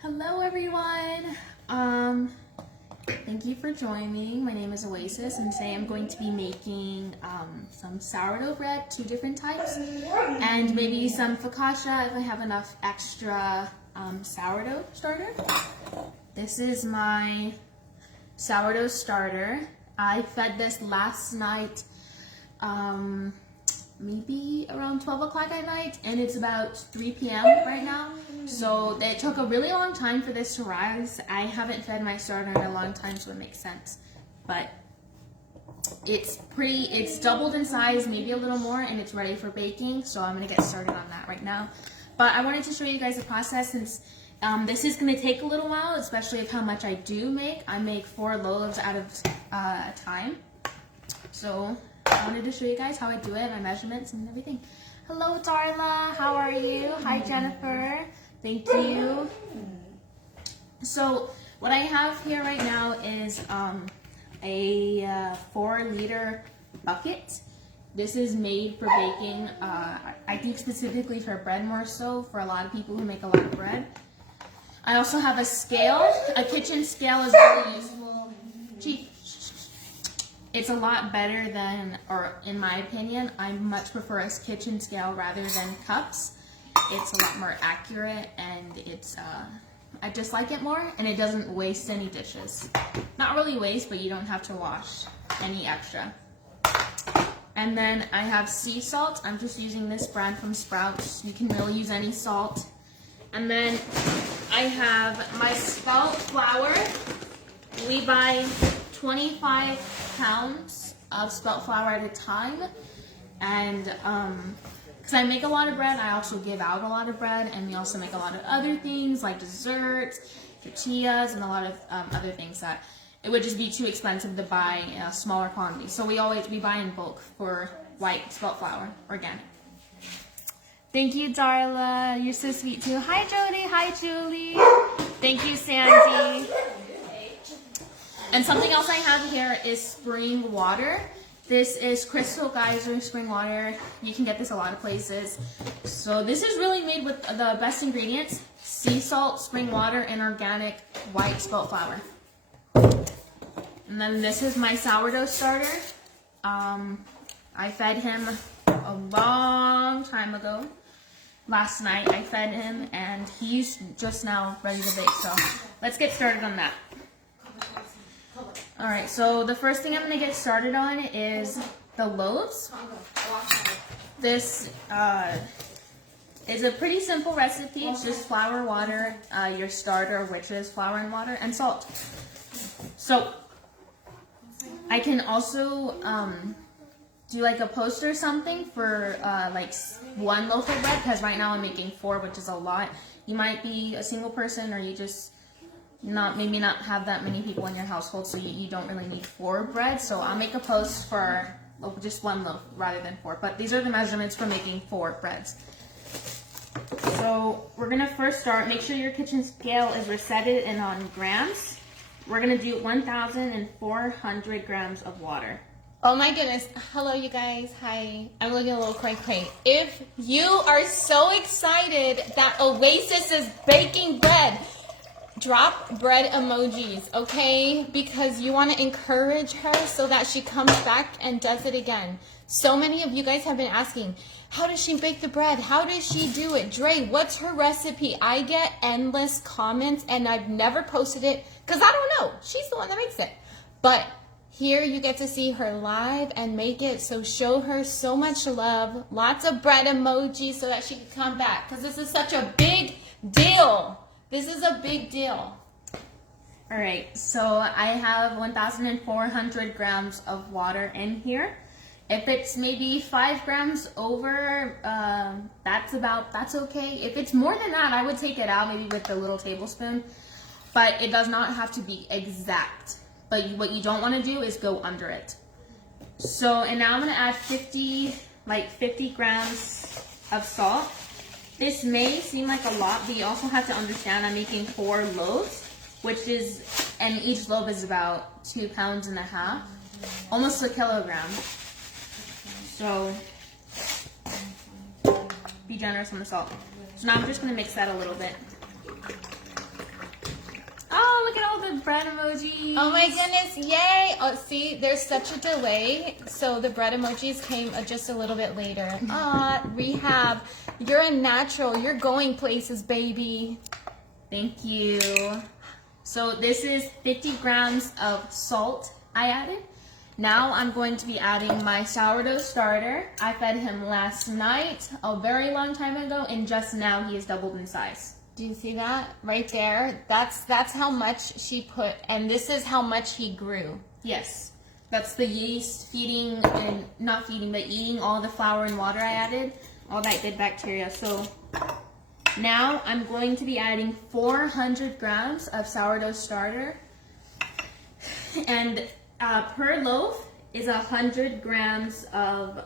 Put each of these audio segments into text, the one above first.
Hello everyone. Thank you for joining. My name is Oasys, and today I'm going to be making some sourdough bread, 2 different types, and maybe some focaccia if I have enough extra sourdough starter. This is my sourdough starter. I fed this last night, maybe around 12 o'clock at night, and it's about 3 p.m. right now. So it took a really long time for this to rise. I haven't fed my starter in a long time, so it makes sense. But it's doubled in size, maybe a little more, and it's ready for baking. So I'm gonna get started on that right now. But I wanted to show you guys the process since this is gonna take a little while, especially of how much I do make. I make 4 loaves out of a time. So I wanted to show you guys how I do it, my measurements and everything. Hello, Darla. How are you? Hi, Jennifer. Thank you. So what I have here right now is a 4-liter bucket. This is made for baking. I think specifically for bread more so, for a lot of people who make a lot of bread. I also have a scale. A kitchen scale is really useful. It's a lot better than, or in my opinion, I much prefer a kitchen scale rather than cups. It's a lot more accurate, and I just like it more, and it doesn't waste any dishes. Not really waste, but you don't have to wash any extra. And then I have sea salt. I'm just using this brand from Sprouts. You can really use any salt. And then I have my spelt flour. We buy 25 pounds of spelt flour at a time, and because I make a lot of bread, I also give out a lot of bread, and we also make a lot of other things like desserts, tortillas, and a lot of other things that it would just be too expensive to buy in a smaller quantity. So we buy in bulk for white spelt flour, organic. Thank you, Darla. You're so sweet too. Hi, Jody. Hi, Julie. Thank you, Sandy. And something else I have here is spring water. This is Crystal Geyser spring water. You can get this a lot of places. So this is really made with the best ingredients: sea salt, spring water, and organic white spelt flour. And then this is my sourdough starter. I fed him a long time ago. Last night I fed him, and he's just now ready to bake. So let's get started on that. Alright, so the first thing I'm going to get started on is the loaves. This is a pretty simple recipe. It's just flour, water, your starter, which is flour and water, and salt. So I can also do like a post or something for like 1 loaf of bread, because right now I'm making 4, which is a lot. You might be a single person, or you just maybe not have that many people in your household, so you don't really need 4 bread. So I'll make a post for just 1 loaf rather than 4. But these are the measurements for making 4 breads. So we're gonna first start. Make sure your kitchen scale is resetted and on grams. We're gonna do 1,400 grams of water. Oh my goodness. Hello, you guys. Hi. I'm looking a little cray-cray. If you are so excited that Oasys is baking bread, drop bread emojis, okay? Because you want to encourage her so that she comes back and does it again. So many of you guys have been asking, how does she bake the bread? How does she do it? Dre, what's her recipe? I get endless comments, and I've never posted it because I don't know. She's the one that makes it. But here you get to see her live and make it. So show her so much love. Lots of bread emojis so that she can come back, because this is such a big deal. This is a big deal. All right, so I have 1,400 grams of water in here. If it's maybe 5 grams over, that's okay. If it's more than that, I would take it out maybe with a little tablespoon, but it does not have to be exact. But what you don't want to do is go under it. So, and now I'm gonna add 50 grams of salt. This may seem like a lot, but you also have to understand I'm making 4 loaves, and each loaf is about 2.5 pounds, almost a kilogram. So be generous on the salt. So now I'm just gonna mix that a little bit. bread emojis. Oh my goodness, yay! Oh, see, there's such a delay, so the bread emojis came just a little bit later. Rehab, you're a natural. You're going places, baby. Thank you. So this is 50 grams of salt I added. Now I'm going to be adding my sourdough starter. I fed him last night, a very long time ago, and just now he has doubled in size. Do you see that right there? That's how much she put, and this is how much he grew. Yes, that's the yeast feeding and not feeding, but eating all the flour and water I added, all that good bacteria. So now I'm going to be adding 400 grams of sourdough starter, and per loaf is 100 grams of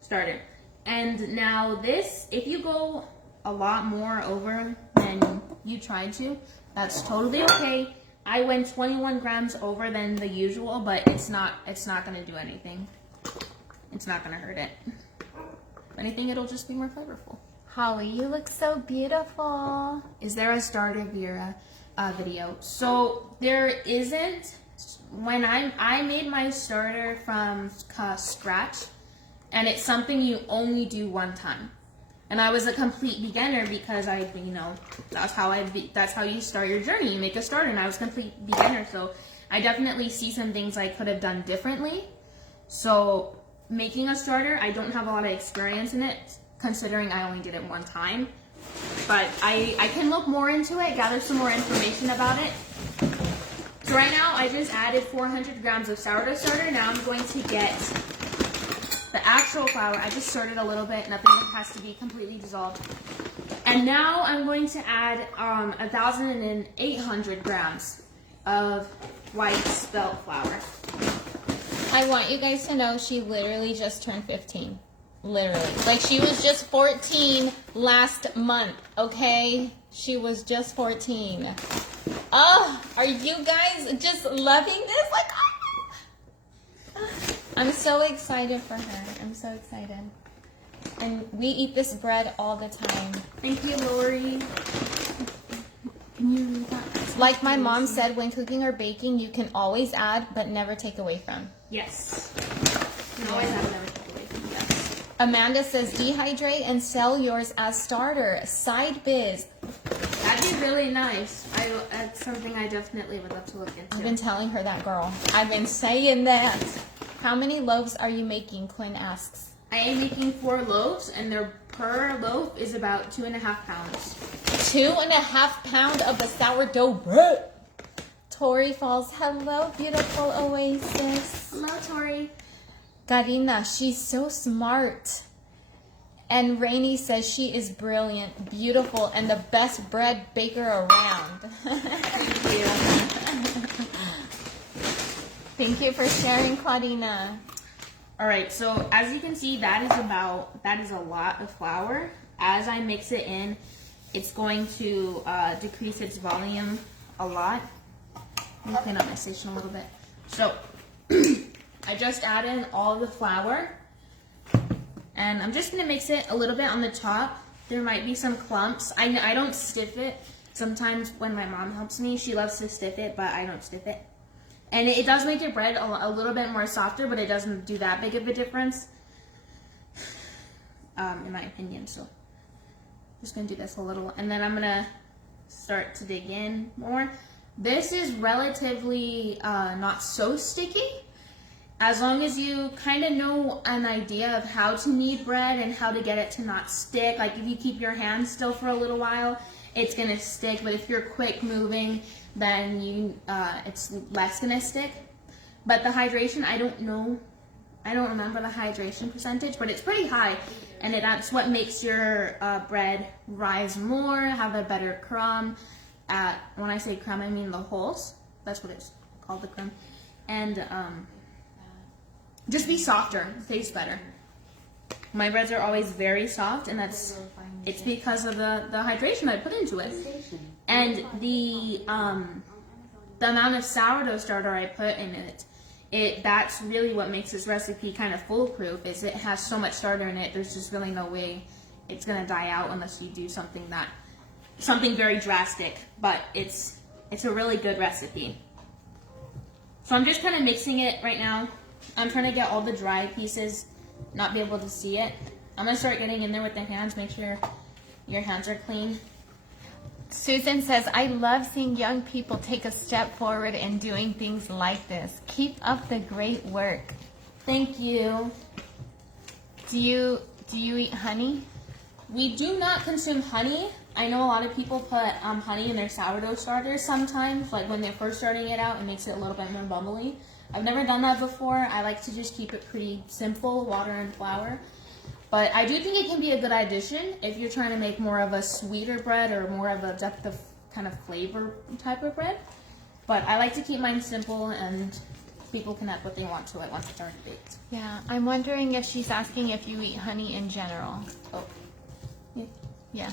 starter. And now this, if you go a lot more over than you tried to, that's totally okay. I went 21 grams over than the usual, but it's not gonna do anything. It's not gonna hurt it. If anything, it'll just be more flavorful. Holly, you look so beautiful. Is there a starter video? So there isn't. When I made my starter from scratch, and it's something you only do one time. And I was a complete beginner because that's how you start your journey. You make a starter, and I was a complete beginner. So I definitely see some things I could have done differently. So making a starter, I don't have a lot of experience in it, considering I only did it one time. But I can look more into it, gather some more information about it. So right now, I just added 400 grams of sourdough starter. Now I'm going to get the actual flour. I just stirred it a little bit, nothing that has to be completely dissolved. And now I'm going to add 1,800 grams of white spelt flour. I want you guys to know she literally just turned 15. Literally. Like, she was just 14 last month, okay? She was just 14. Oh, are you guys just loving this? Like, oh. I'm so excited for her. I'm so excited. And we eat this bread all the time. Thank you, Lori. Can you read that? Like my mom said, when cooking or baking, you can always add, but never take away from. Yes. You can always add, never take away from. Yes. Amanda says, dehydrate and sell yours as starter. Side biz. That'd be really nice. That's something I definitely would love to look into. I've been telling her that, girl. I've been saying that. How many loaves are you making? Quinn asks. I am making 4 loaves, and their per loaf is about 2.5 pounds. 2.5 pounds of the sourdough bread. Tori Falls, hello, beautiful Oasis. Hello, Tori. Karina, she's so smart. And Rainey says she is brilliant, beautiful, and the best bread baker around. Thank you. Thank you for sharing, Claudina. All right, so as you can see, that is a lot of flour. As I mix it in, it's going to decrease its volume a lot. Let me clean up my station a little bit. So I just added all the flour, and I'm just gonna mix it a little bit on the top. There might be some clumps. I don't stiff it. Sometimes when my mom helps me, she loves to stiff it, but I don't stiff it. And it does make your bread a little bit more softer, but it doesn't do that big of a difference, in my opinion. So just gonna do this a little, and then I'm gonna start to dig in more. This is relatively not so sticky, as long as you kind of know an idea of how to knead bread and how to get it to not stick. Like if you keep your hand still for a little while, it's gonna stick, but if you're quick moving, then it's less gonna stick. But the hydration, I don't remember the hydration percentage, but it's pretty high, and that's what makes your bread rise more, have a better crumb. When I say crumb, I mean the holes. That's what it's called, the crumb. And just be softer, tastes better. My breads are always very soft, and it's because of the hydration I put into it. And the amount of sourdough starter I put in it, that's really what makes this recipe kind of foolproof, is it has so much starter in it, there's just really no way it's gonna die out unless you do something very drastic. But it's It's a really good recipe. So I'm just kind of mixing it right now. I'm trying to get all the dry pieces, not be able to see it. I'm gonna start getting in there with the hands, make sure your hands are clean. Susan says, I love seeing young people take a step forward in doing things like this. Keep up the great work. Thank you. Do you eat honey? We do not consume honey. I know a lot of people put honey in their sourdough starters sometimes, like when they're first starting it out, it makes it a little bit more bubbly. I've never done that before. I like to just keep it pretty simple, water and flour. But I do think it can be a good addition if you're trying to make more of a sweeter bread or more of a depth of kind of flavor type of bread. But I like to keep mine simple, and people can add what they want to it once it's already baked. Yeah, I'm wondering if she's asking if you eat honey in general. Oh, Yeah.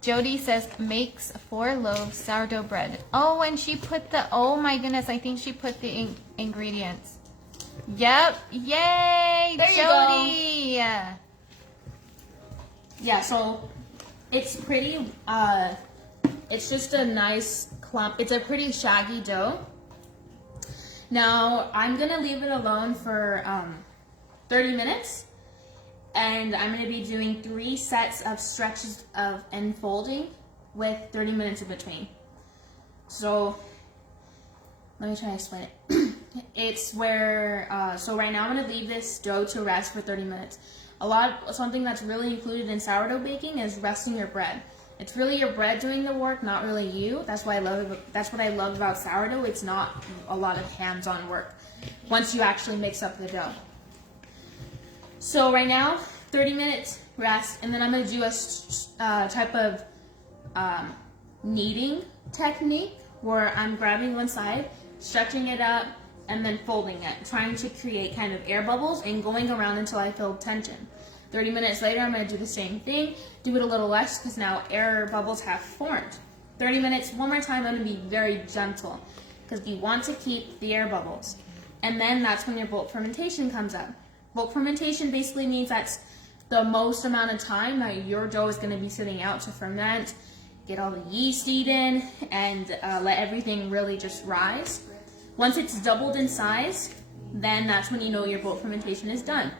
Jody says, makes 4 loaves sourdough bread. Oh, and she put the, oh my goodness, I think she put the ingredients. Yep. Yay, there you Jody. go. Yeah, so it's pretty, it's just a nice clump. It's a pretty shaggy dough. Now, I'm going to leave it alone for 30 minutes. And I'm going to be doing 3 sets of stretches of and folding with 30 minutes in between. So, let me try to explain it. It's where, so right now I'm going to leave this dough to rest for 30 minutes. Something that's really included in sourdough baking is resting your bread. It's really your bread doing the work, not really you. That's what I love about sourdough. It's not a lot of hands-on work once you actually mix up the dough. So right now, 30 minutes rest, and then I'm going to do a type of kneading technique where I'm grabbing one side, stretching it up, and then folding it, trying to create kind of air bubbles and going around until I feel tension. 30 minutes later, I'm going to do the same thing, do it a little less because now air bubbles have formed. 30 minutes, one more time, I'm going to be very gentle because you want to keep the air bubbles. And then that's when your bulk fermentation comes up. Bulk fermentation basically means that's the most amount of time that your dough is going to be sitting out to ferment, get all the yeast eaten, and let everything really just rise. Once it's doubled in size, then that's when you know your bulk fermentation is done.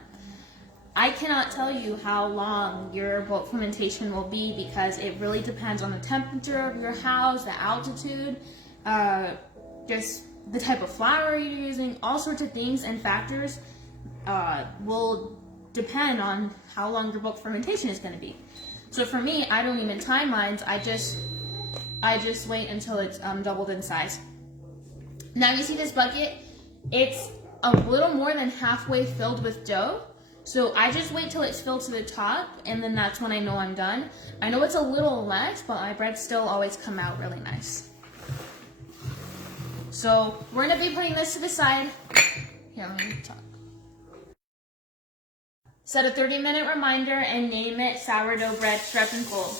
I cannot tell you how long your bulk fermentation will be because it really depends on the temperature of your house, the altitude, just the type of flour you're using, all sorts of things and factors will depend on how long your bulk fermentation is going to be. So for me, I don't even time mine. I just wait until it's doubled in size. Now you see this bucket, it's a little more than halfway filled with dough. So I just wait till it's filled to the top, and then that's when I know I'm done. I know it's a little less, but my breads still always come out really nice. So we're going to be putting this to the side. Here, let me talk. Set a 30-minute reminder and name it sourdough bread stretch and fold.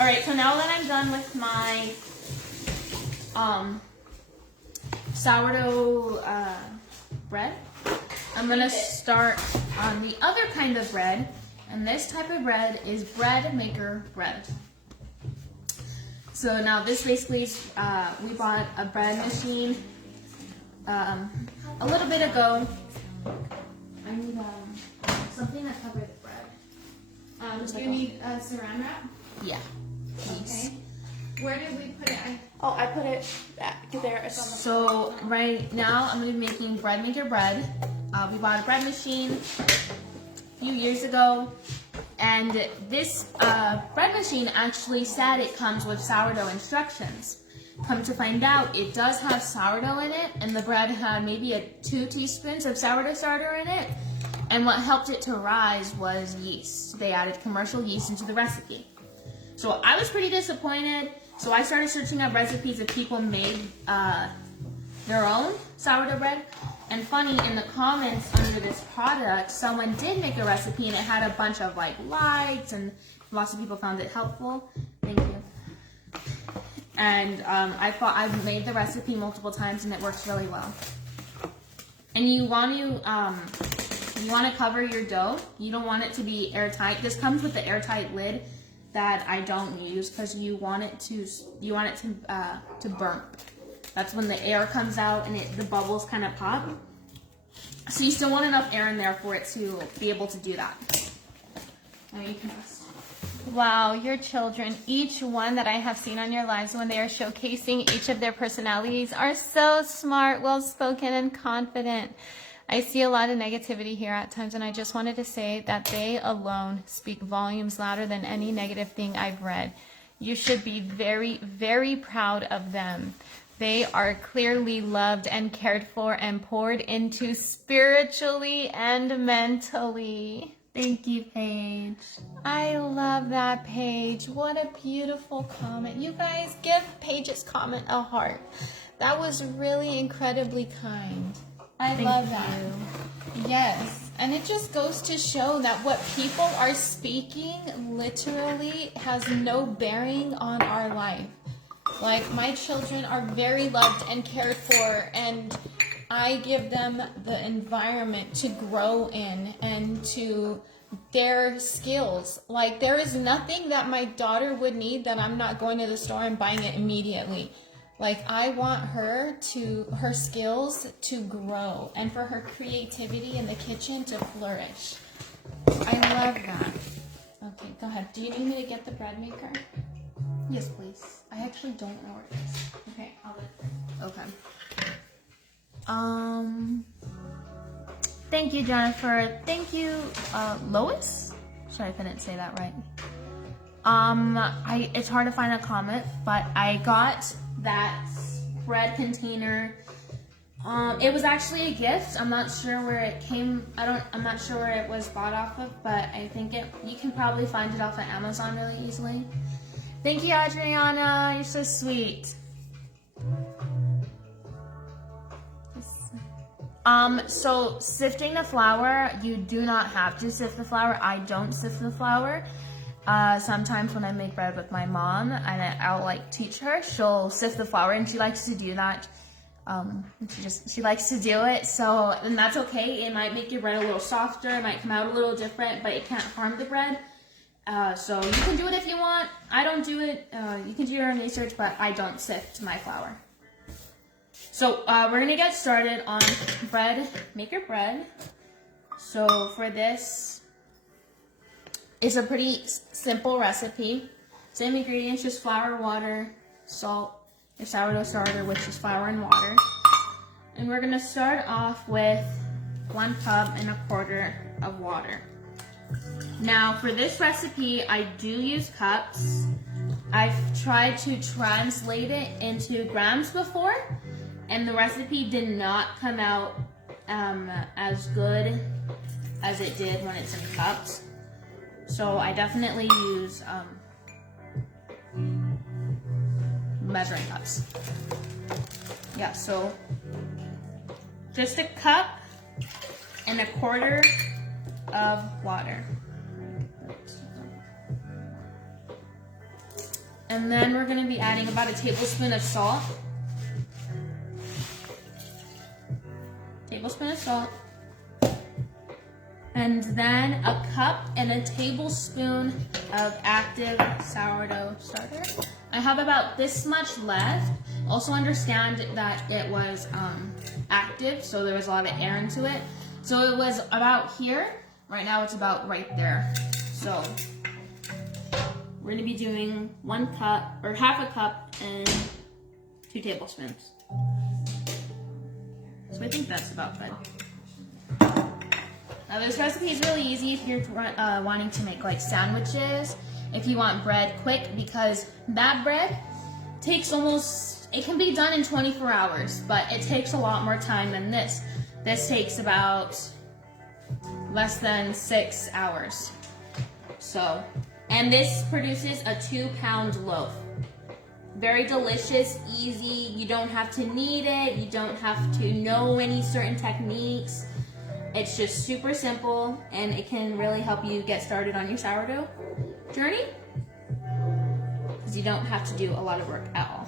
All right, so now that I'm done with my sourdough bread, I'm gonna start on the other kind of bread, and this type of bread is bread maker bread. So now this basically is, we bought a bread machine a little bit ago. I need something to cover the bread. Do you need a saran wrap? Yeah. Okay. Where did we put it? Oh, I put it back there. It's on the So right now I'm going to be making bread maker bread. We bought a bread machine a few years ago. And this bread machine actually said it comes with sourdough instructions. Come to find out, it does have sourdough in it, and the bread had maybe 2 teaspoons of sourdough starter in it. And what helped it to rise was yeast. They added commercial yeast into the recipe. So I was pretty disappointed. So I started searching up recipes of people made their own sourdough bread. And funny, in the comments under this product, someone did make a recipe and it had a bunch of like likes and lots of people found it helpful. Thank you. And I've made the recipe multiple times and it works really well. And you want to You want to cover your dough. You don't want it to be airtight. This comes with the airtight lid that I don't use because you want it to burp. That's when the air comes out and the bubbles kind of pop. So you still want enough air in there for it to be able to do that. Now you can rest. Wow, your children, each one that I have seen on your lives when they are showcasing each of their personalities are so smart, well-spoken, and confident. I see a lot of negativity here at times, and I just wanted to say that they alone speak volumes louder than any negative thing I've read. You should be very, very proud of them. They are clearly loved and cared for and poured into spiritually and mentally. Thank you, Paige. I love that, Paige. What a beautiful comment. You guys, give Paige's comment a heart. That was really incredibly kind. I love that. Yes. And it just goes to show that what people are speaking literally has no bearing on our life. Like, my children are very loved and cared for, and I give them the environment to grow in and to their skills. Like, there is nothing that my daughter would need that I'm not going to the store and buying it immediately. Like, I want her skills to grow and for her creativity in the kitchen to flourish. I love that. Okay, go ahead. Do you need me to get the bread maker? Yes, please. I actually don't know where it is. Okay, I'll let it. Okay. Thank you, Jennifer. Thank you, Lois. Sorry, I couldn't say that right. It's hard to find a comment, but I got that bread container. It was actually a gift. I'm not sure where it came. I'm not sure where it was bought off of, but I think you can probably find it off of Amazon really easily. Thank you, Adriana. You're so sweet. So sifting the flour, you do not have to sift the flour. I don't sift the flour. Sometimes when I make bread with my mom and I'll like teach her, she'll sift the flour and she likes to do that. She likes to do it. So, and that's okay. It might make your bread a little softer. It might come out a little different, but it can't harm the bread. So you can do it if you want. I don't do it. You can do your own research, but I don't sift my flour. So we're gonna get started on bread. Make your bread. So for this, it's a pretty simple recipe. Same ingredients, just flour, water, salt, your sourdough starter, which is flour and water. And we're gonna start off with 1 cup and 1/4 of water. Now for this recipe, I do use cups. I've tried to translate it into grams before, and the recipe did not come out as good as it did when it's in cups. So I definitely use measuring cups. Yeah, so just 1 cup and 1/4 of water. And then we're going to be adding about 1 tablespoon of salt. Tablespoon of salt. And then 1 cup and 1 tablespoon of active sourdough starter. I have about this much left. Also understand that it was active, so there was a lot of air into it. So it was about here. Right now it's about right there. So we're going to be doing 1 cup or 1/2 cup and 2 tablespoons. So I think that's about good. Now this recipe is really easy if you're wanting to make like sandwiches, if you want bread quick, because that bread takes it can be done in 24 hours, but it takes a lot more time than this. This takes about less than 6 hours. So, and this produces a 2-pound loaf. Very delicious, easy. You don't have to knead it. You don't have to know any certain techniques. It's just super simple, and it can really help you get started on your sourdough journey, because you don't have to do a lot of work at all.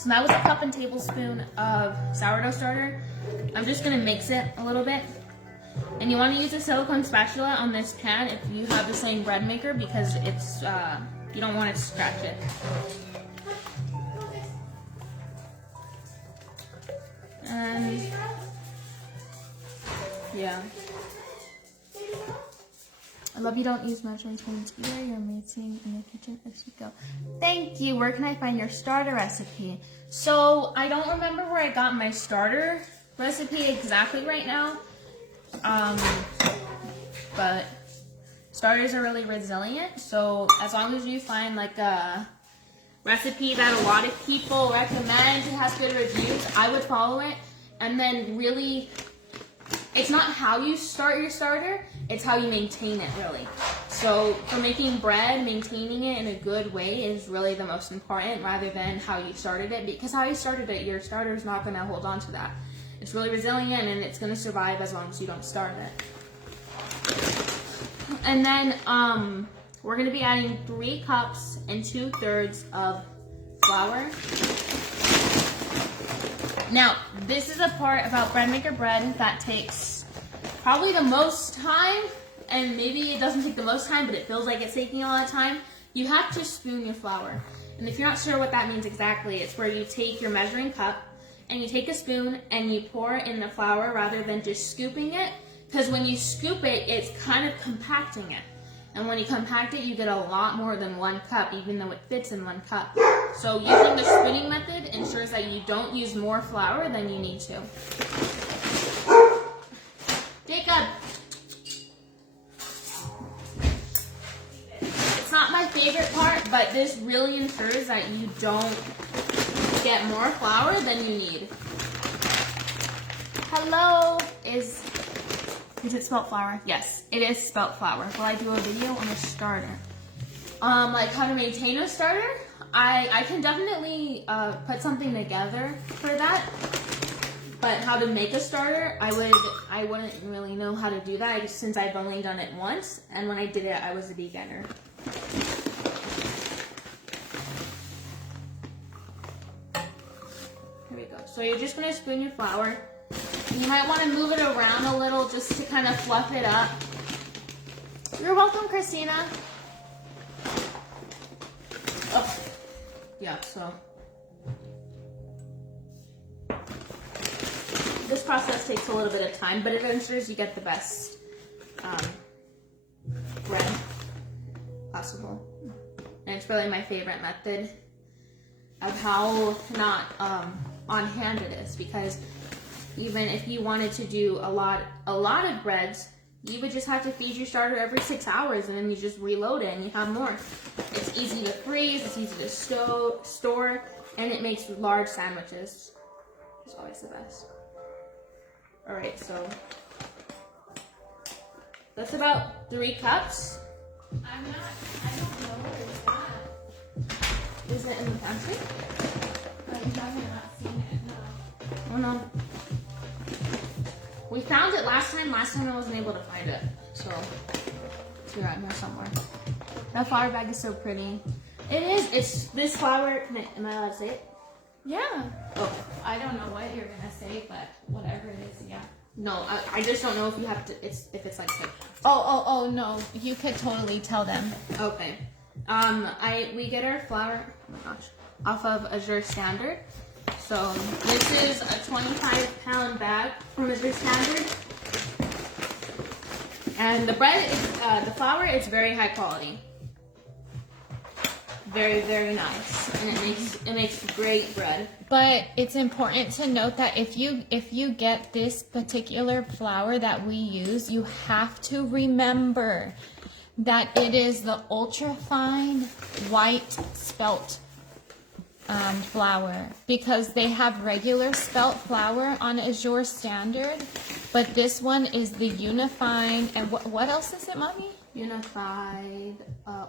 So that was a cup and tablespoon of sourdough starter. I'm just gonna mix it a little bit. And you want to use a silicone spatula on this pan if you have the same bread maker, because it's you don't want it to scratch it. And yeah. I love you don't use measuring spoons either. You're amazing in the kitchen as you go. Thank you. Where can I find your starter recipe? So I don't remember where I got my starter recipe exactly right now. But starters are really resilient. So as long as you find like a recipe that a lot of people recommend, it has good reviews, I would follow it. And then really, it's not how you start your starter, it's how you maintain it, really. So for making bread, maintaining it in a good way is really the most important, rather than how you started it, because how you started it, your starter is not going to hold on to that. It's really resilient and it's going to survive as long as you don't start it. And then we're going to be adding 3 cups and 2/3 of flour. Now, this is a part about bread maker bread that takes probably the most time, and maybe it doesn't take the most time, but it feels like it's taking a lot of time. You have to spoon your flour. And if you're not sure what that means exactly, it's where you take your measuring cup and you take a spoon and you pour in the flour rather than just scooping it, because when you scoop it, it's kind of compacting it. And when you compact it, you get a lot more than 1 cup, even though it fits in 1 cup. So using the spooning method ensures that you don't use more flour than you need to. Jacob! It's not my favorite part, but this really ensures that you don't get more flour than you need. Hello! Is it spelt flour? Yes, it is spelt flour. Will I do a video on a starter? Like how to maintain a starter? I can definitely put something together for that. But how to make a starter, I wouldn't really know how to do that since I've only done it once, and when I did it, I was a beginner. Here we go. So you're just gonna spoon your flour. You might want to move it around a little just to kind of fluff it up. You're welcome, Christina. Oh, yeah, so this process takes a little bit of time, but it ensures you get the best bread possible. And it's really my favorite method of how not on hand it is, because even if you wanted to do a lot of breads, you would just have to feed your starter every 6 hours, and then you just reload it and you have more. It's easy to freeze, it's easy to store, and it makes large sandwiches. It's always the best. Alright, so that's about 3 cups. I don't know where it's at. Is it in the pantry? I haven't not seen it, no. Oh no. We found it last time. Last time I wasn't able to find it. So it's around here somewhere. That flour bag is so pretty. It is. It's this flour. Am I allowed to say it? Yeah. Oh. I don't know what you're gonna say, but whatever it is, yeah. No, I just don't know if you have to. If it's like. Oh no! You could totally tell them. Okay. We get our flour. Oh my gosh. Off of Azure Standard. So this is a 25-pound bag from Azure Standard, and the bread is the flour is very high quality, very, very nice, and it makes great bread. But it's important to note that if you get this particular flour that we use, you have to remember that it is the ultra fine white spelt flour, because they have regular spelt flour on Azure Standard, but this one is the unified, and what else is it, Mommy? Unified,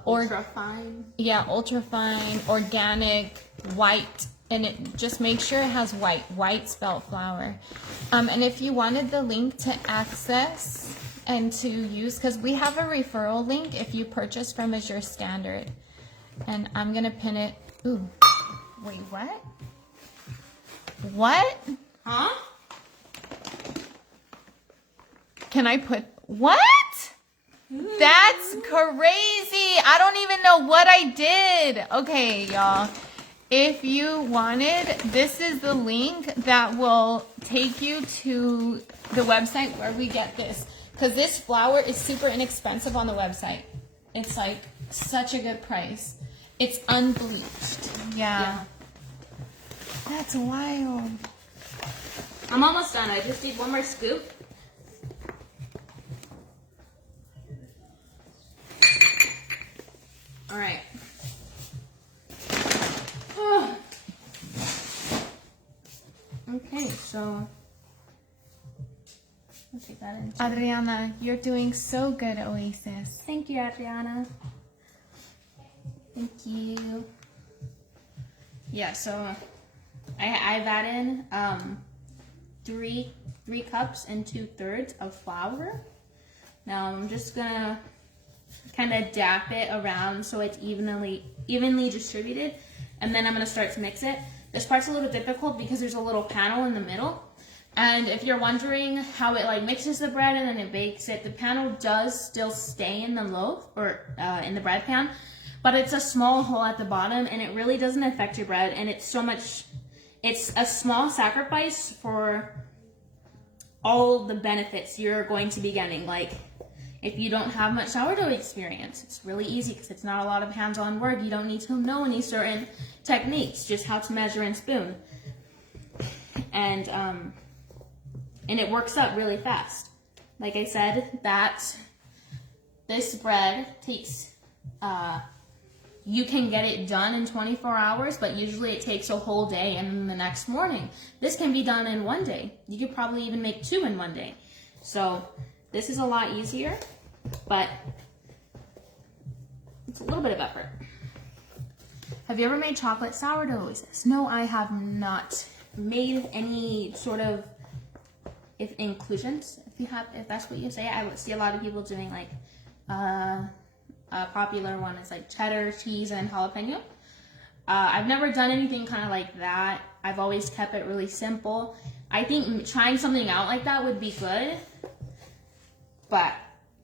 ultra fine. Yeah, ultra fine, organic, white, and it just make sure it has white spelt flour. And if you wanted the link to access and to use, because we have a referral link if you purchase from Azure Standard, and I'm gonna pin it. Ooh. Wait, what? What? Huh? Can I put what? That's crazy. I don't even know what I did. Okay, y'all. If you wanted, this is the link that will take you to the website where we get this. Because this flour is super inexpensive on the website. It's like such a good price. It's unbleached. Yeah. That's wild. I'm almost done. I just need one more scoop. All right. Okay, so I'll take that in. Adriana, you're doing so good, Oasis. Thank you, Adriana. Thank you. Yeah, so I've added three cups and 2/3 of flour. Now I'm just gonna kind of dap it around so it's evenly distributed, and then I'm gonna start to mix it. This part's a little difficult because there's a little panel in the middle, and if you're wondering how it like mixes the bread and then it bakes it, the panel does still stay in the loaf or in the bread pan, but it's a small hole at the bottom, and it really doesn't affect your bread, and it's a small sacrifice for all the benefits you're going to be getting. Like, if you don't have much sourdough experience, it's really easy because it's not a lot of hands-on work. You don't need to know any certain techniques, just how to measure and spoon. And it works up really fast. Like I said, that this bread takes, you can get it done in 24 hours, but usually it takes a whole day and then the next morning. This can be done in one day. You could probably even make 2 in one day. So this is a lot easier, but it's a little bit of effort. Have you ever made chocolate sourdough, Oasis? No, I have not made any sort of inclusions. If that's what you say, I would see a lot of people doing like a popular one is like cheddar, cheese, and jalapeno. I've never done anything kind of like that. I've always kept it really simple. I think trying something out like that would be good. But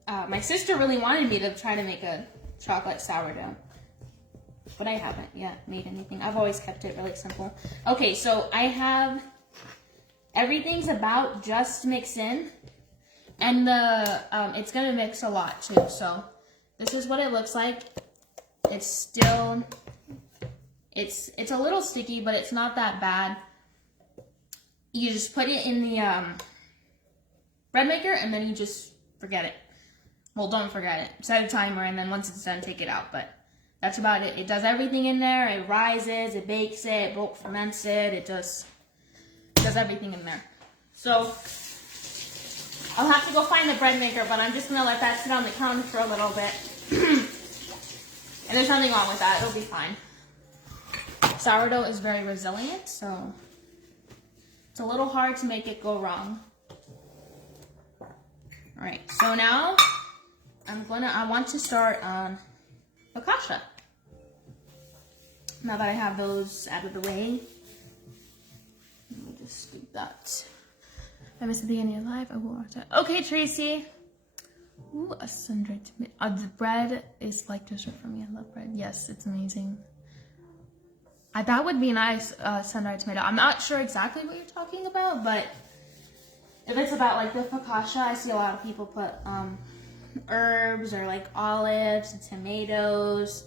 my sister really wanted me to try to make a chocolate sourdough. But I haven't yet made anything. I've always kept it really simple. Okay, so I have everything's about just mix in. And it's going to mix a lot too. So this is what it looks like. It's still, it's a little sticky, but it's not that bad. You just put it in the bread maker, and then you just forget it. Well, don't forget it. Set a timer, and then once it's done, take it out. But that's about it. It does everything in there. It rises, it bakes it, it bulk ferments it. It does everything in there. So I'll have to go find the bread maker, but I'm just going to let that sit on the counter for a little bit. And there's nothing wrong with that. It'll be fine. Sourdough is very resilient, so it's a little hard to make it go wrong. All right, so now I want to start on focaccia. Now that I have those out of the way, let me just scoop that. I missed the beginning of live. I will watch it. Okay, Tracy. Ooh, a sun-dried tomato. The bread is like dessert for me. I love bread. Yes, it's amazing. That would be nice, sun-dried tomato. I'm not sure exactly what you're talking about, but if it's about like the focaccia, I see a lot of people put herbs or like olives and tomatoes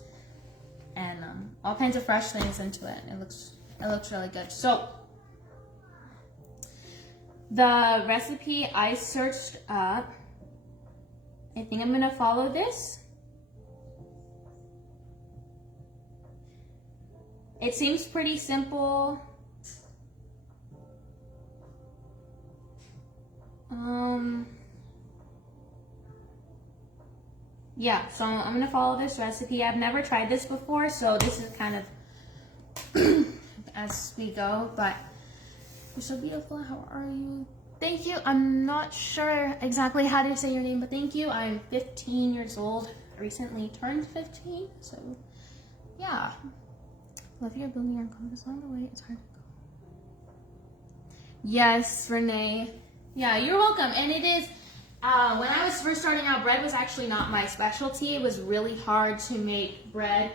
and all kinds of fresh things into it. It looks really good. So the recipe I searched up, I think I'm gonna follow this. It seems pretty simple. Yeah, so I'm gonna follow this recipe. I've never tried this before, so this is kind of as we go, but you're so beautiful. How are you? Thank you. I'm not sure exactly how to say your name, but thank you. I'm 15 years old. I recently turned 15, so yeah. Love your ability and confidence along the way. It's hard to go. Yes, Renee. Yeah, you're welcome. And it is, when I was first starting out, bread was actually not my specialty. It was really hard to make bread.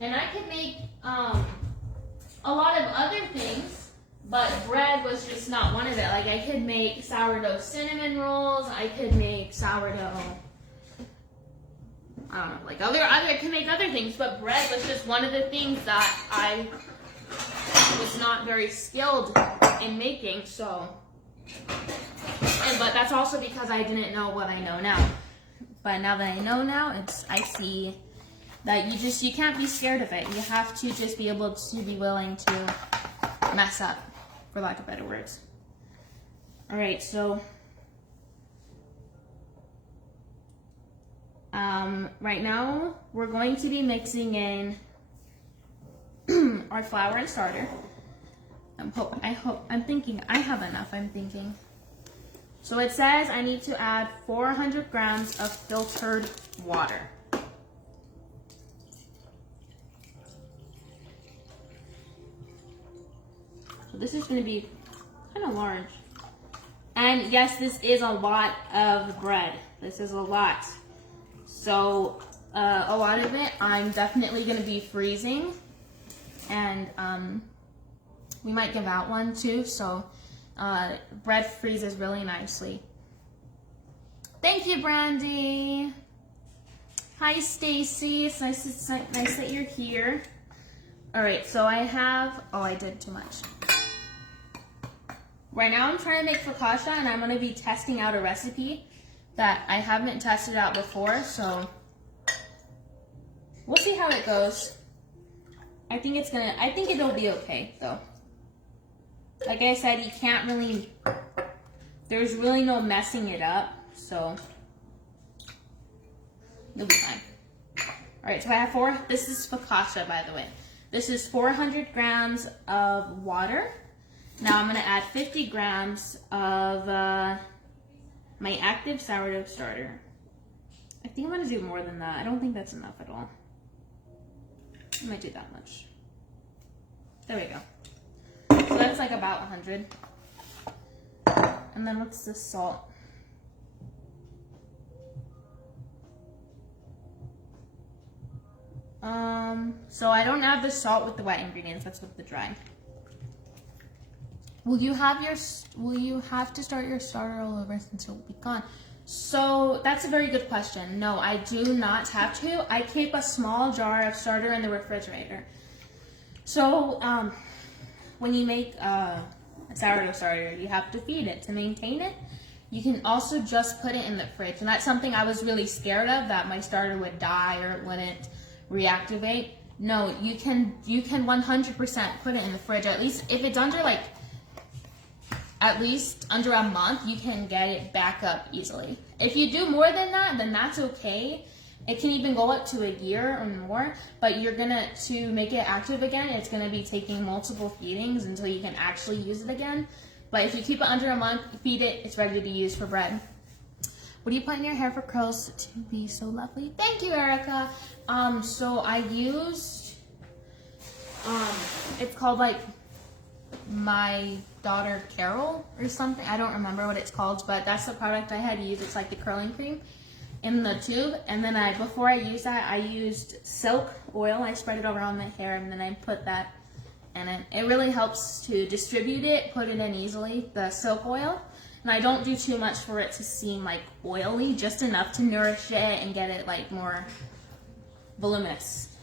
And I could make a lot of other things, but bread was just not one of it. Like I could make sourdough cinnamon rolls. I could make sourdough, I don't know, like I could make other things, but bread was just one of the things that I was not very skilled in making, so, but that's also because I didn't know what I know now. But now that I know now, I see that you can't be scared of it. You have to just be able to be willing to mess up, for lack of better words. All right, so right now we're going to be mixing in our flour and starter. I'm thinking I have enough, I'm thinking. So it says I need to add 400 grams of filtered water. So this is going to be kind of large. And yes, this is a lot of bread. This is a lot. So a lot of it I'm definitely going to be freezing. And we might give out one too, so bread freezes really nicely. Thank you, Brandy. Hi, Stacy. It's nice that you're here. All right, so I have, I did too much. Right now I'm trying to make focaccia, and I'm gonna be testing out a recipe that I haven't tested out before, so we'll see how it goes. I think it'll be okay though. Like I said, you can't really, there's really no messing it up, so you'll be fine. All right, so I have this is focaccia, by the way. This is 400 grams of water. Now I'm gonna add 50 grams of my active sourdough starter. I think I'm gonna do more than that. I don't think that's enough at all. I might do that much. There we go. So that's like about 100. And then what's the salt? So I don't add the salt with the wet ingredients, that's with the dry. Will you have to start your starter all over since it'll be gone? So that's a very good question. No, I do not have to. I keep a small jar of starter in the refrigerator. So when you make a sourdough starter, you have to feed it to maintain it. You can also just put it in the fridge, and that's something I was really scared of, that my starter would die or it wouldn't reactivate. No, you can 100% put it in the fridge. At least if it's under under a month, you can get it back up easily. If you do more than that, then that's okay. It can even go up to a year or more, but to make it active again, it's gonna be taking multiple feedings until you can actually use it again. But if you keep it under a month, feed it, it's ready to use for bread. What do you put in your hair for curls to be so lovely? Thank you, Erica. So I used, it's called like My Daughter Carol or something. I don't remember what it's called, but that's the product I had used. It's like the curling cream in the tube. And then before I used that, I used silk oil. I spread it over on my hair, and then I put that in it. It really helps to distribute it, put it in easily, the silk oil. And I don't do too much for it to seem like oily, just enough to nourish it and get it like more voluminous.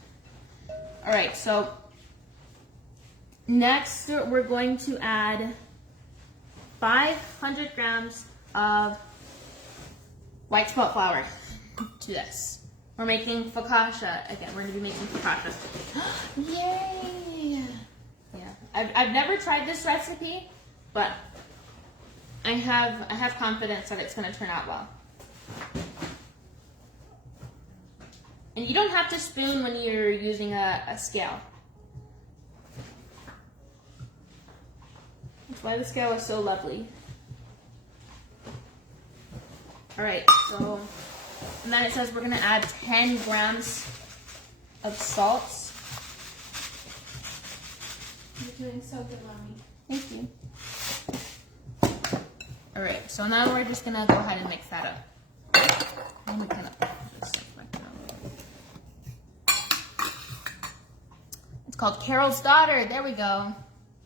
All right, so next we're going to add 500 grams of white spelt flour to this. We're making focaccia again. We're going to be making focaccia. Yay! Yeah, I've never tried this recipe, but I have confidence that it's going to turn out well. And you don't have to spoon when you're using a scale. That's why the scale is so lovely. All right, so, and then it says we're going to add 10 grams of salt. You're doing so good, Mommy. Thank you. All right, so now we're just gonna go ahead and mix that up. Let me kind of put this stuff back down. It's called Carol's Daughter. There we go.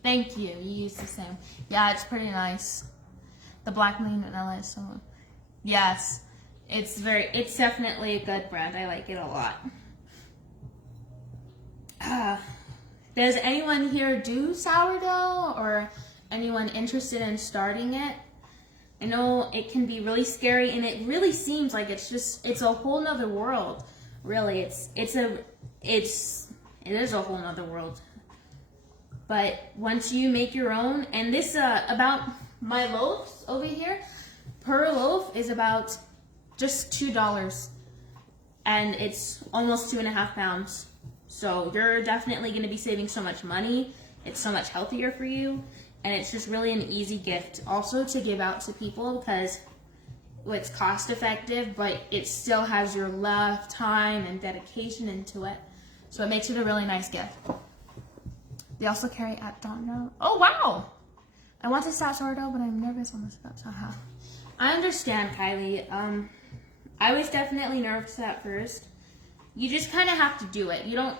Thank you. You used the same. Yeah, it's pretty nice. The black bean vanilla is so. Yes, it's definitely a good brand. I like it a lot. Does anyone here do sourdough or anyone interested in starting it? I know it can be really scary, and it really seems like it's a whole nother world. Really, it is a whole nother world. But once you make your own, and this about my loaves over here, per loaf is about just $2, and it's almost 2.5 pounds. So you're definitely going to be saving so much money. It's so much healthier for you. And it's just really an easy gift also to give out to people because it's cost effective, but it still has your love, time, and dedication into it. So it makes it a really nice gift. They also carry at Dawn. Oh, wow. I want to start sourdough, but I'm nervous on the steps. I understand, Kylie. I was definitely nervous at first. You just kind of have to do it. You don't,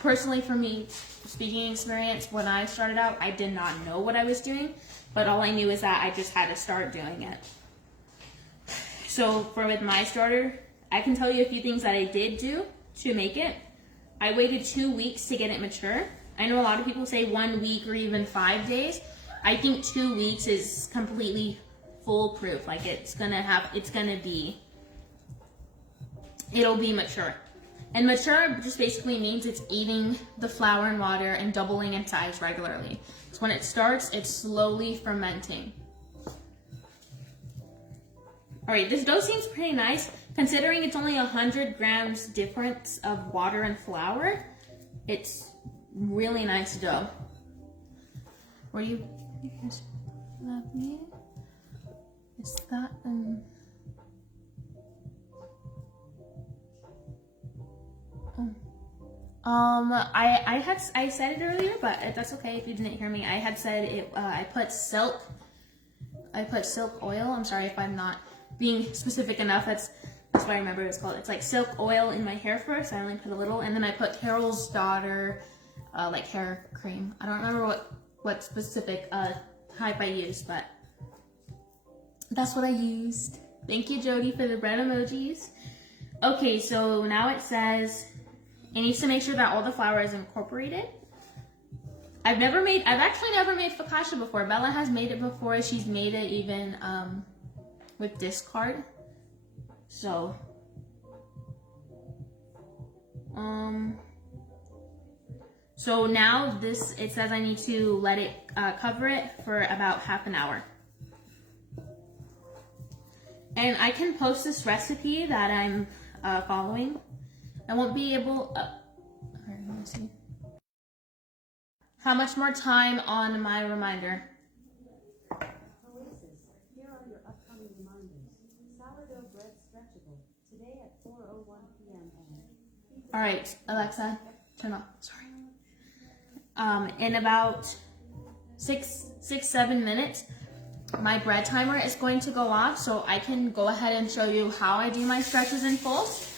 personally for me, speaking experience, when I started out, I did not know what I was doing, but all I knew is that I just had to start doing it. So with my starter, I can tell you a few things that I did do to make it. I waited 2 weeks to get it mature. I know a lot of people say 1 week or even 5 days. I think 2 weeks is completely foolproof. Like it'll be mature. And mature just basically means it's eating the flour and water and doubling in size regularly. So when it starts, it's slowly fermenting. All right, this dough seems pretty nice. Considering it's only 100 grams difference of water and flour, it's really nice dough. Where do you guys love me? Is that I said it earlier, but that's okay if you didn't hear me. I had said it. I put silk oil. I'm sorry if I'm not being specific enough. That's what I remember it's called. It's like silk oil in my hair first. I only put a little, and then I put Carol's Daughter, like hair cream. I don't remember what specific type I used, but that's what I used. Thank you, Jody, for the bread emojis. Okay, so now it says it needs to make sure that all the flour is incorporated. I've actually never made focaccia before. Bella has made it before. She's made it even with discard. So, so now it says I need to let it cover it for about half an hour. And I can post this recipe that I'm following. I won't be able. Alright, let me see. How much more time on my reminder? Oasys, here are your upcoming reminders. Sourdough bread stretchable, today at 4:01 p.m. All right, Alexa, turn off. Sorry. In about 7 minutes, my bread timer is going to go off, so I can go ahead and show you how I do my stretches and folds.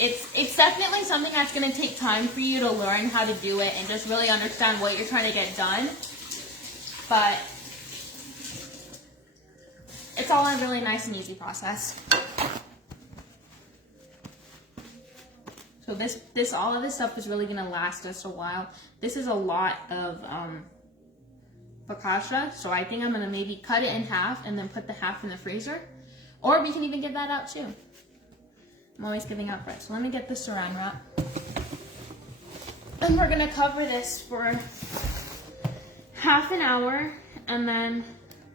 It's definitely something that's going to take time for you to learn how to do it and just really understand what you're trying to get done. But it's all a really nice and easy process. So all of this stuff is really going to last us a while. This is a lot of focaccia, so I think I'm going to maybe cut it in half and then put the half in the freezer. Or we can even give that out too. I'm always giving out bread. So let me get the saran wrap. And we're going to cover this for half an hour, and then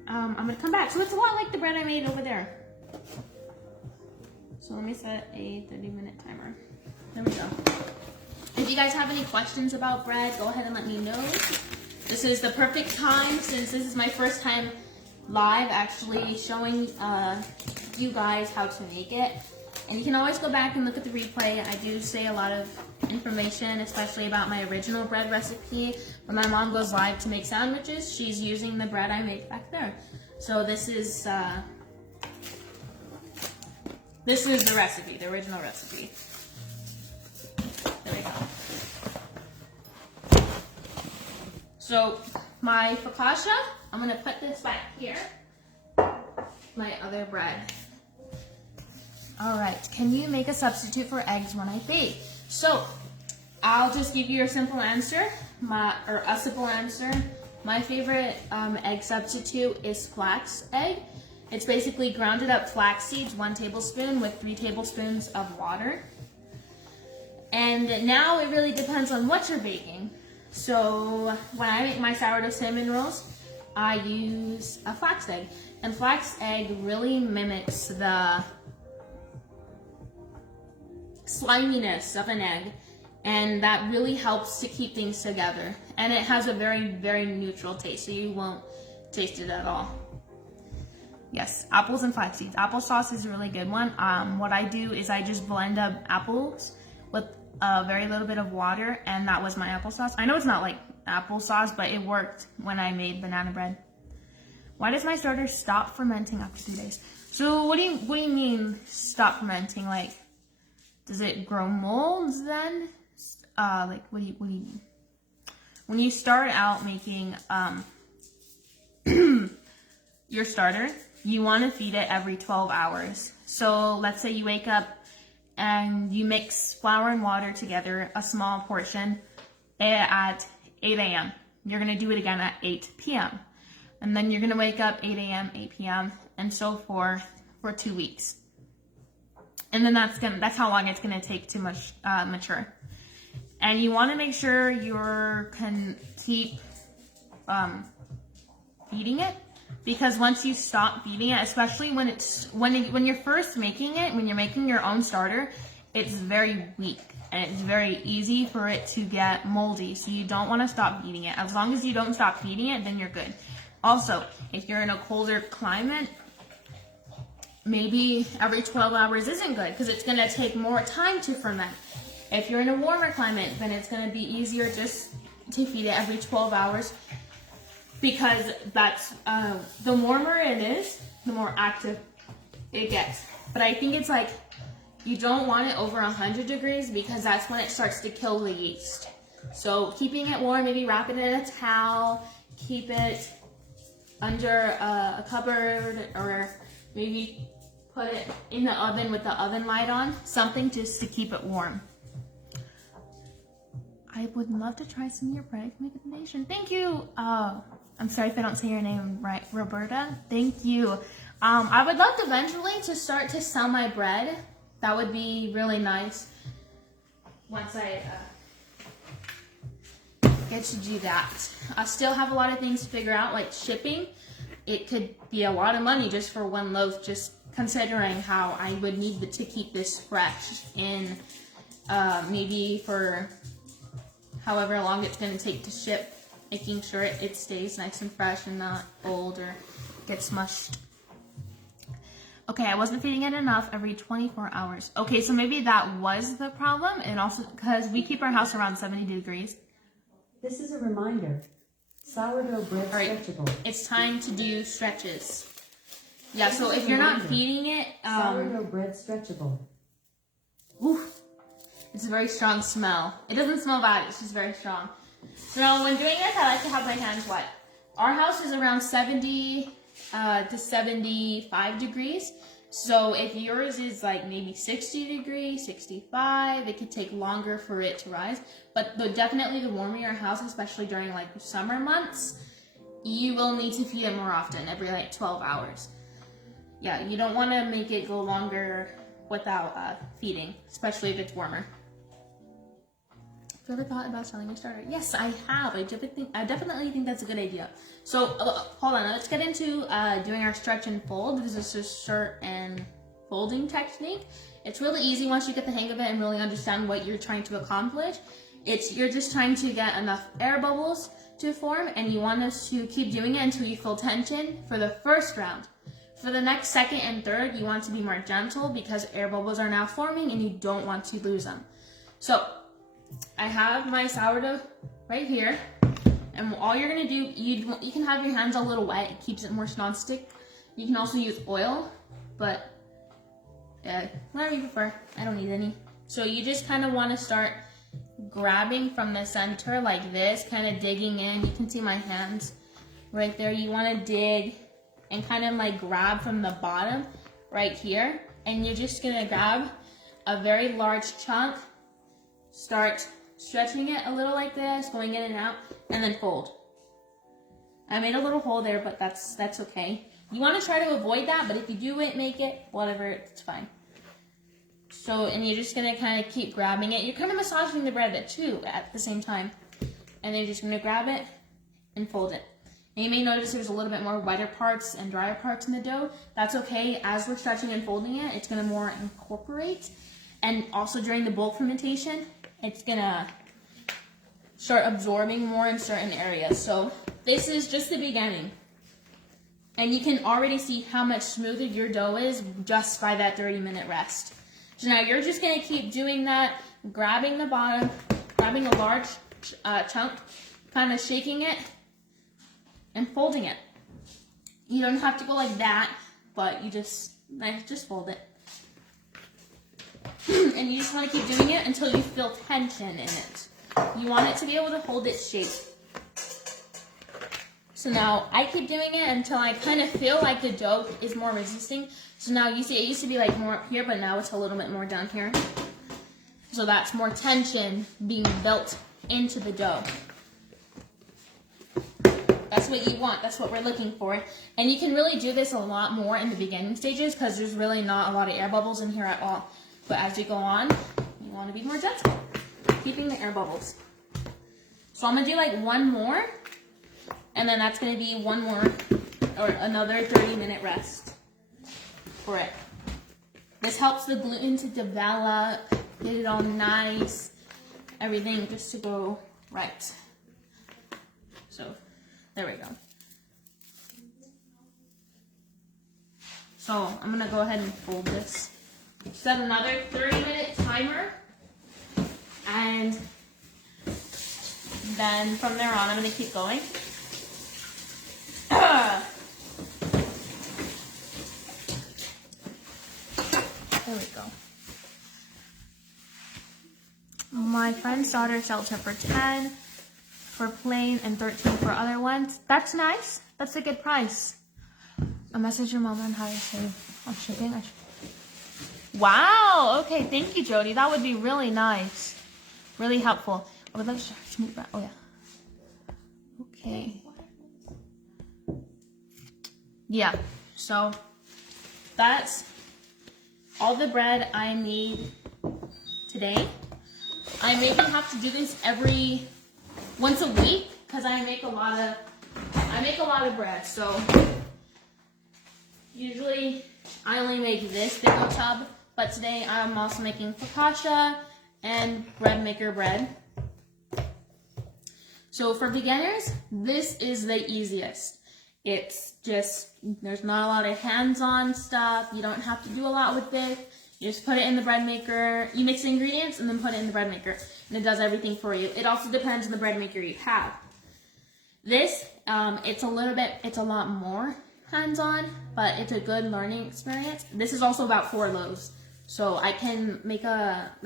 I'm going to come back. So it's a lot like the bread I made over there. So let me set a 30-minute timer. There we go. If you guys have any questions about bread, go ahead and let me know. This is the perfect time, since this is my first time live actually showing you guys how to make it. And you can always go back and look at the replay. I do say a lot of information, especially about my original bread recipe. When my mom goes live to make sandwiches, she's using the bread I made back there. So this is the recipe, the original recipe. There we go. So my focaccia, I'm gonna put this back here. My other bread. All right, can you make a substitute for eggs when I bake? So I'll just give you a simple answer, a simple answer. My favorite egg substitute is flax egg. It's basically grounded up flax seeds, 1 tablespoon with 3 tablespoons of water. And now it really depends on what you're baking. So when I make my sourdough cinnamon rolls, I use a flax egg. And flax egg really mimics the sliminess of an egg. And that really helps to keep things together. And it has a very, very neutral taste, so you won't taste it at all. Yes, apples and flax seeds. Applesauce is a really good one. What I do is I just blend up apples with a very little bit of water, and that was my applesauce. I know it's not like applesauce, but it worked when I made banana bread. Why does my starter stop fermenting after 2 days? So what do you mean stop fermenting? Like, does it grow molds then? Like what do you mean? When you start out making your starter, you want to feed it every 12 hours. So let's say you wake up and you mix flour and water together, a small portion, at 8 a.m. You're going to do it again at 8 p.m. And then you're going to wake up 8 a.m., 8 p.m., and so forth for 2 weeks. And then that's how long it's going to take to mature. And you want to make sure you can keep feeding it, because once you stop feeding it, especially when you're first making it, when you're making your own starter, it's very weak and it's very easy for it to get moldy. So you don't want to stop feeding it. As long as you don't stop feeding it, then you're good. Also, if you're in a colder climate, maybe every 12 hours isn't good because it's going to take more time to ferment. If you're in a warmer climate, then it's going to be easier just to feed it every 12 hours, because that's the warmer it is, the more active it gets. But I think it's like you don't want it over 100 degrees because that's when it starts to kill the yeast. So keeping it warm, maybe wrap it in a towel, keep it under a cupboard, or maybe put it in the oven with the oven light on, something just to keep it warm. I would love to try some of your bread recommendation. Thank you. I'm sorry if I don't say your name right, Roberta. Thank you. I would love to eventually to start to sell my bread. That would be really nice once I get to do that. I still have a lot of things to figure out, like shipping. It could be a lot of money just for one loaf, just considering how I would need to keep this fresh in maybe for however long it's going to take to ship, making sure it stays nice and fresh and not old or gets mushed. Okay, I wasn't feeding it enough every 24 hours. Okay, so maybe that was the problem, and also because we keep our house around 70 degrees. This is a reminder. Sourdough bread stretchable. It's time to do stretches. Yeah, so if you're not feeding it, sourdough bread stretchable. Oof, it's a very strong smell. It doesn't smell bad, it's just very strong. So when doing this, I like to have my hands wet. Our house is around 70 to 75 degrees. So if yours is like maybe 60 degrees, 65, it could take longer for it to rise. But definitely the warmer your house, especially during like summer months, you will need to feed it more often, every like 12 hours. Yeah, you don't want to make it go longer without feeding, especially if it's warmer. Have you ever thought about selling a starter? Yes, I have. I definitely think that's a good idea. So, hold on. Let's get into doing our stretch and fold. This is a shirt and folding technique. It's really easy once you get the hang of it and really understand what you're trying to accomplish. You're just trying to get enough air bubbles to form, and you want us to keep doing it until you feel tension for the first round. For the next second and third, you want to be more gentle because air bubbles are now forming and you don't want to lose them. So, I have my sourdough right here, And all you're gonna do, you can have your hands a little wet. It keeps it more non-stick. You can also use oil, but whatever you prefer. I don't need any. So you just kind of want to start grabbing from the center like this, kind of digging in. You can see my hands right there. You want to dig and kind of like grab from the bottom right here. And you're just gonna grab a very large chunk, start stretching it a little like this, going in and out, and then fold. I made a little hole there, but that's okay. You want to try to avoid that, but if you do make it, whatever, it's fine. So, and you're just gonna kind of keep grabbing it. You're kind of massaging the bread too at the same time. And then you're just gonna grab it and fold it. And you may notice there's a little bit more wetter parts and drier parts in the dough. That's okay. As we're stretching and folding it, it's gonna more incorporate. And also during the bulk fermentation, it's gonna start absorbing more in certain areas. So this is just the beginning. And you can already see how much smoother your dough is just by that 30-minute rest. So now you're just gonna keep doing that, grabbing the bottom, grabbing a large chunk, kind of shaking it, and folding it. You don't have to go like that, but you just fold it. And you just want to keep doing it until you feel tension in it. You want it to be able to hold its shape. So now I keep doing it until I kind of feel like the dough is more resisting. So now you see it used to be like more up here, but now it's a little bit more down here. So that's more tension being built into the dough. That's what you want. That's what we're looking for. And you can really do this a lot more in the beginning stages because there's really not a lot of air bubbles in here at all. But as you go on, you want to be more gentle, keeping the air bubbles. So I'm going to do like one more, and then that's going to be one more or another 30-minute rest for it. This helps the gluten to develop, get it all nice, everything just to go right. So there we go. So I'm going to go ahead and fold this. Set another 30-minute timer, and then from there on, I'm going to keep going. There we go. My friend's daughter sells her for 10 for plain and 13 for other ones. That's nice. That's a good price. I'll message your mom on how to save on shipping. Wow. Okay. Thank you, Jody. That would be really nice. Really helpful. I would love to move that. Oh, yeah. Okay. Yeah. So that's all the bread I made today. I maybe have to do this once a week because I make a lot of bread. So usually I only make this big old tub. But today I'm also making focaccia and bread maker bread. So for beginners, this is the easiest. It's just, there's not a lot of hands-on stuff. You don't have to do a lot with it. You just put it in the bread maker. You mix the ingredients and then put it in the bread maker. And it does everything for you. It also depends on the bread maker you have. This, it's a lot more hands-on, but it's a good learning experience. This is also about 4 loaves. So I can make I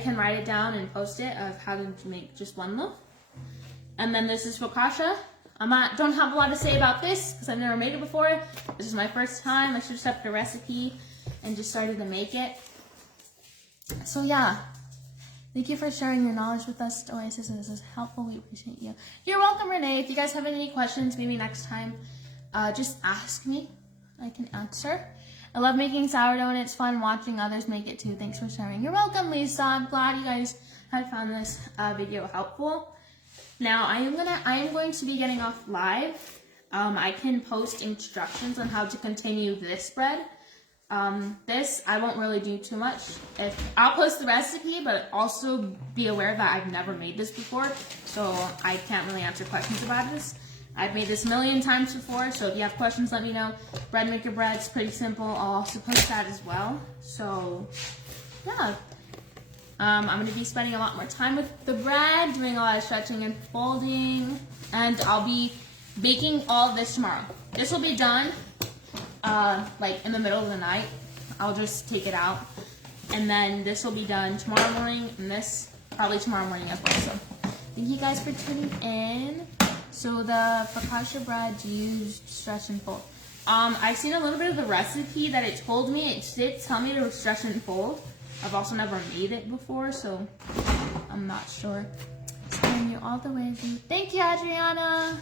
can write it down and post it of how to make just 1 loaf. And then this is focaccia. Don't have a lot to say about this because I've never made it before. This is my first time. I should have set up the recipe and just started to make it. So yeah, thank you for sharing your knowledge with us, Oasys. This is helpful. We appreciate you. You're welcome, Renee. If you guys have any questions, maybe next time, just ask me. I can answer. I love making sourdough and it's fun watching others make it too. Thanks for sharing. You're welcome, Lisa. I'm glad you guys have found this video helpful. Now I am going to be getting off live. I can post instructions on how to continue this bread. This I won't really do too much. I'll post the recipe, but also be aware that I've never made this before, so I can't really answer questions about this. I've made this a million times before, so if you have questions, let me know. Bread maker bread's pretty simple. I'll also post that as well. So, yeah. I'm going to be spending a lot more time with the bread, doing a lot of stretching and folding, and I'll be baking all of this tomorrow. This will be done like in the middle of the night. I'll just take it out, and then this will be done tomorrow morning, and this probably tomorrow morning as well. So thank you guys for tuning in. So the focaccia bread used stretch and fold. I've seen a little bit of the recipe that it told me. It did tell me to stretch and fold. I've also never made it before, so I'm not sure. Sending you all the way. Thank you, Adriana.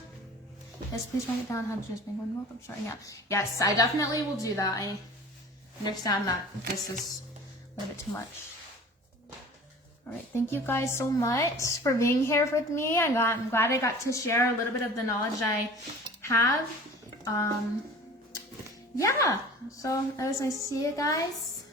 Yes, please write it down how to just make one welcome. Sorry, yeah. Yes, I definitely will do that. I understand that this is a little bit too much. All right, thank you guys so much for being here with me. I'm glad I got to share a little bit of the knowledge I have. Yeah, so it was nice to see you guys.